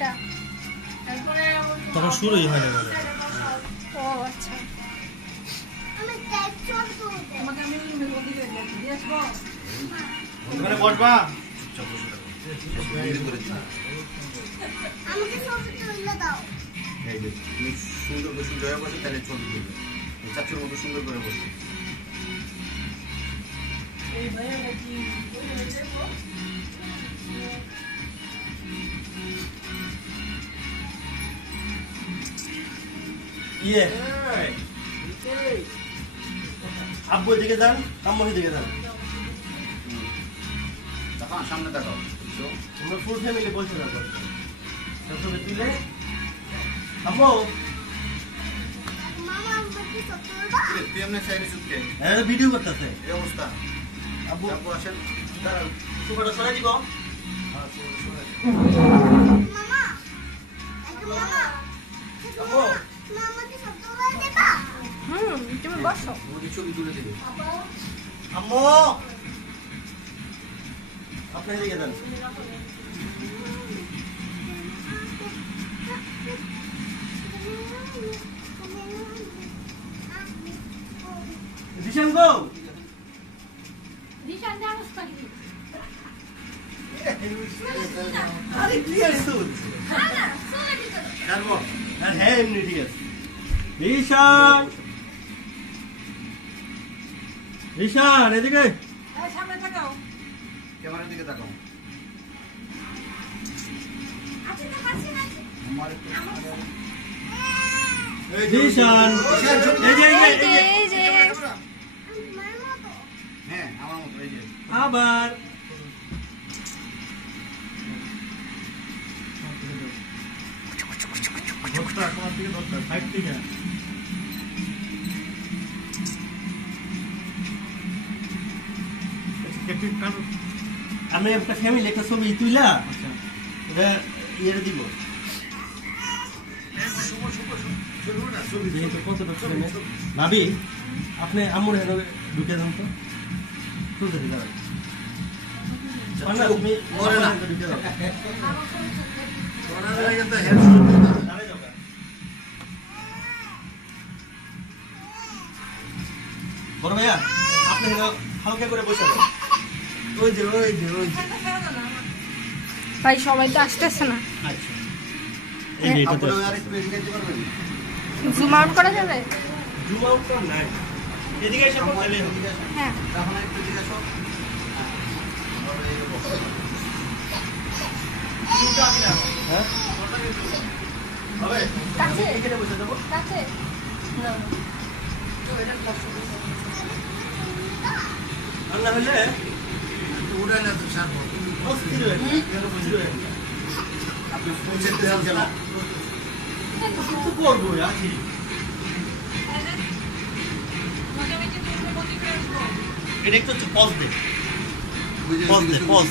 একটা। তখন শুরুই হয় না। ও আচ্ছা। ওখানে বসবা। সুন্দর করে সুন্দর বসে তাহলে ছবি তুলবে। চাচুর মতো সুন্দর করে বসে। ইয়ে আব্বু দিকে যান, আম্মুর দিকে যান। দেখো সামনে দেখো। আমরা ফুল ফ্যামিলি বসে থাকবো। ছবি তুলে আব্বু তুই এমনি সাইড সুটকে হ্যাঁ ভিডিও করতেছে এই অবস্থা। আব্বু আব্বু আসেন। দাঁড়ান, সুপারটা সরাই দিব। আব্বু তুমি বসো। ছবি তুলে দেবে। আম্মু আপনি এদিকে যান। দিশান গো, দিশান জানোস পারি। আরে ক্লিয়ার সুন। না শুনে দিতে। জানবো হ্যাঁ এমনি ঠিক আছে। দিশান দিশান এদিকে। সামনে তাকাও। ক্যামেরার দিকে তাকাও। আছে তো কাছে আছে। আমার একটু দিশান এই যে হ্যাঁ আমার মতো এই যে আবার আমি একটা ফ্যামিলি একটা ছবি তুইলা এটা ইয়ে দিব। ভাবি আপনি আমুর হেন ঢুকে যান তো তুলতে দিলাম। তুমি ঢুকে যাও। বড় ভাইয়া আপনি হালকা করে বসে ওই যে ওই যে ওই যে ভাই সবাই তো আসতেছে না। আচ্ছা এই যে আপনারা আর একটু এদিকে যেতে পারবেন? জুম আউট করা যাবে? জুম আউট তো নাই, এদিকে এসে পড়লে হবে। হ্যাঁ তখন একটু এদিকে আসো। হ্যাঁ হবে কাছে এখানে বসে দেবো। কাছে না আর না হলে উড়ে না তো সার অস্থির হয়ে যাবে। আপনি পৌঁছে দেওয়ার জন্য কিছু করবো আছি। এটা একটু পজ দে, পজ দে, পজ।